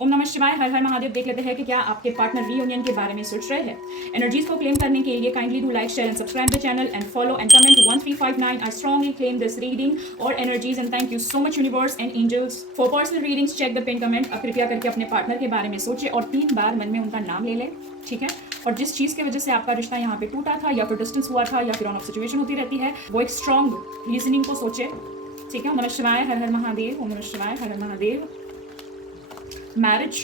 ओम नमः शिवाय, हर हर महादेव। देख लेते हैं कि क्या आपके पार्टनर रीयूनियन के बारे में सोच रहे हैं। एनर्जीज को क्लेम करने के लिए kindly do like, share and subscribe the channel and follow and comment 1359। I strongly claim this reading और energies and thank you so much universe and angels for personal readings. Check the pin comment. अब कृपया करके अपने partner के बारे में सोचे और 3 बार मन में उनका नाम ले लें, ठीक है। और जिस चीज़ की वजह से आपका रिश्ता यहाँ पे टूटा था या फिर डिस्टेंस हुआ था या फिर ऑन ऑफ सिचुएशन होती रहती है, वो एक स्ट्रॉन्ग रीजनिंग को सोचे, ठीक है। ओम नमः शिवाय, हर हर महादेव। ओम नमः शिवाय, हर हर महादेव। मैरिज,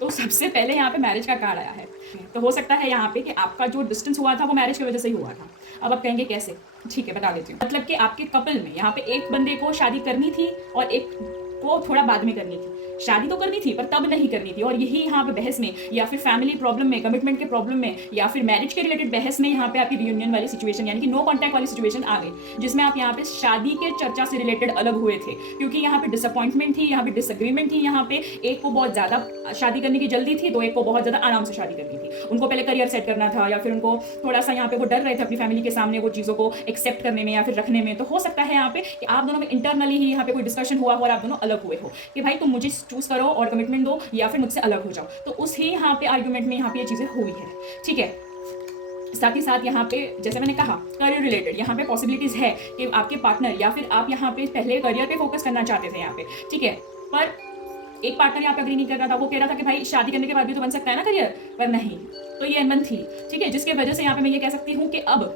तो सबसे पहले यहाँ पे मैरिज का कार्ड आया है। तो हो सकता है यहाँ पे कि आपका जो डिस्टेंस हुआ था वो मैरिज की वजह से ही हुआ था। अब आप कहेंगे कैसे, ठीक है बता देती हूँ। मतलब कि आपके कपल में यहाँ पे एक बंदे को शादी करनी थी और एक को थोड़ा बाद में करनी थी। शादी तो करनी थी पर तब नहीं करनी थी, और यही यहाँ पे बहस में या फिर फैमिली प्रॉब्लम में, कमिटमेंट के प्रॉब्लम में या फिर मैरिज के रिलेटेड बहस में यहाँ पे आपकी रियूनियन वाली सिचुएशन यानी कि नो कॉन्टैक्ट वाली सिचुएशन आ गई, जिसमें आप यहाँ पे शादी के चर्चा से रिलेटेड अलग हुए थे। क्योंकि यहाँ पे डिसअपॉइंटमेंट थी, यहाँ पे डिसएग्रीमेंट थी। यहाँ पे एक को बहुत ज्यादा शादी करने की जल्दी थी तो एक को बहुत ज्यादा आराम से शादी करनी थी। उनको पहले करियर सेट करना था या फिर उनको थोड़ा सा यहाँ पे वो डर रहे थे अपनी फैमिली के सामने वो चीज़ों को एक्सेप्ट करने में या फिर रखने में। तो हो सकता है यहाँ पे कि आप दोनों में इंटरनली ही यहाँ पे कोई डिस्कशन हुआ हो और आप दोनों अलग हुए हो कि भाई तुम मुझे चूज करो और कमिटमेंट दो या फिर मुझसे अलग हो जाओ। तो उस ही यहाँ पे आर्ग्यूमेंट में यहाँ पे ये चीजें हुई है, ठीक है। साथ ही साथ यहाँ पे जैसे मैंने कहा करियर रिलेटेड यहाँ पे पॉसिबिलिटीज है कि आपके पार्टनर या फिर आप यहाँ पे पहले करियर पे फोकस करना चाहते थे यहाँ पे, ठीक है। पर एक पार्टनर यहाँ पे अग्री नहीं कर रहा था, वो कह रहा था कि भाई शादी करने के बाद भी तो बन सकता है ना करियर, पर नहीं। तो ये अनबन थी, ठीक है, जिसकी वजह से यहाँ पे मैं ये कह सकती हूँ कि अब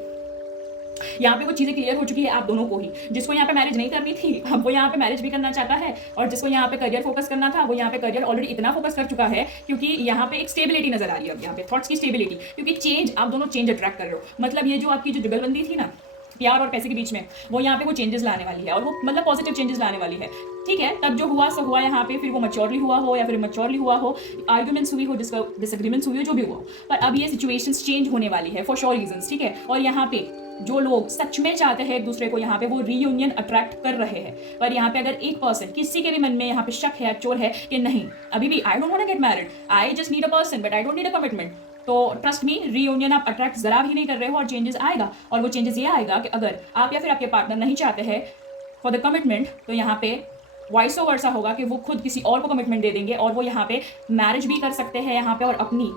यहाँ पे वो चीज़ें क्लियर हो चुकी है आप दोनों को ही। जिसको यहाँ पे मैरिज नहीं करनी थी अब वो यहाँ पे मैरिज भी करना चाहता है, और जिसको यहाँ पे करियर फोकस करना था वो यहाँ पे करियर ऑलरेडी इतना फोकस कर चुका है क्योंकि यहाँ पे एक स्टेबिलिटी नजर आ रही है अब यहाँ पे थॉट्स की स्टेबिलिटी। क्योंकि चेंज, आप दोनों चेंज अट्रैक्ट कर रहे हो। मतलब ये जो आपकी जो जुगलबंदी थी ना प्यार और पैसे के बीच में, वो यहाँ पे वो चेंजेस लाने वाली है और वो मतलब पॉजिटिव चेंजेस लाने वाली है, ठीक है। तब जो हुआ सो हुआ यहाँ पे, फिर वो मैच्योरली हुआ हो या फिर मैच्योरली हुआ हो, आर्ग्यूमेंट्स हुई हो, डिसएग्रीमेंट्स हुई हो, जो भी हुआ हो, पर अब ये सिचुएशंस चेंज होने वाली है फॉर श्योर रीजंस, ठीक है। और यहाँ पे जो लोग सच में चाहते हैं एक दूसरे को, यहाँ पे वो रीयूनियन अट्रैक्ट कर रहे हैं। पर यहाँ पे अगर एक पर्सन, किसी के भी मन में यहाँ पे शक है, चोर है कि नहीं अभी भी I don't want to get married, I just need a person but I don't need a commitment, तो ट्रस्ट मी रीयूनियन आप अट्रैक्ट जरा भी नहीं कर रहे हो और चेंजेस आएगा। और वो चेंजेस ये आएगा कि अगर आप या फिर आपके पार्टनर नहीं चाहते हैं फॉर द कमिटमेंट, तो यहाँ पे वॉइस ओवर सा होगा कि वो खुद किसी और को कमिटमेंट दे देंगे और वो यहाँ पे मैरिज भी कर सकते हैं यहाँ पे और अपनी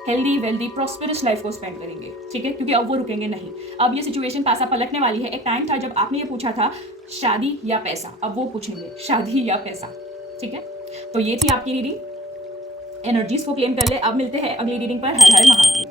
हेल्दी वेल्दी प्रॉस्पेरस लाइफ को स्पेंड करेंगे, ठीक है। क्योंकि अब वो रुकेंगे नहीं। अब ये सिचुएशन पासा पलटने वाली है। एक टाइम था जब आपने ये पूछा था शादी या पैसा, अब वो पूछेंगे शादी या पैसा, ठीक है। तो ये थी आपकी रीडिंग। एनर्जीज को क्लेम कर ले। अब मिलते हैं अगली रीडिंग पर। हर हर महादेव।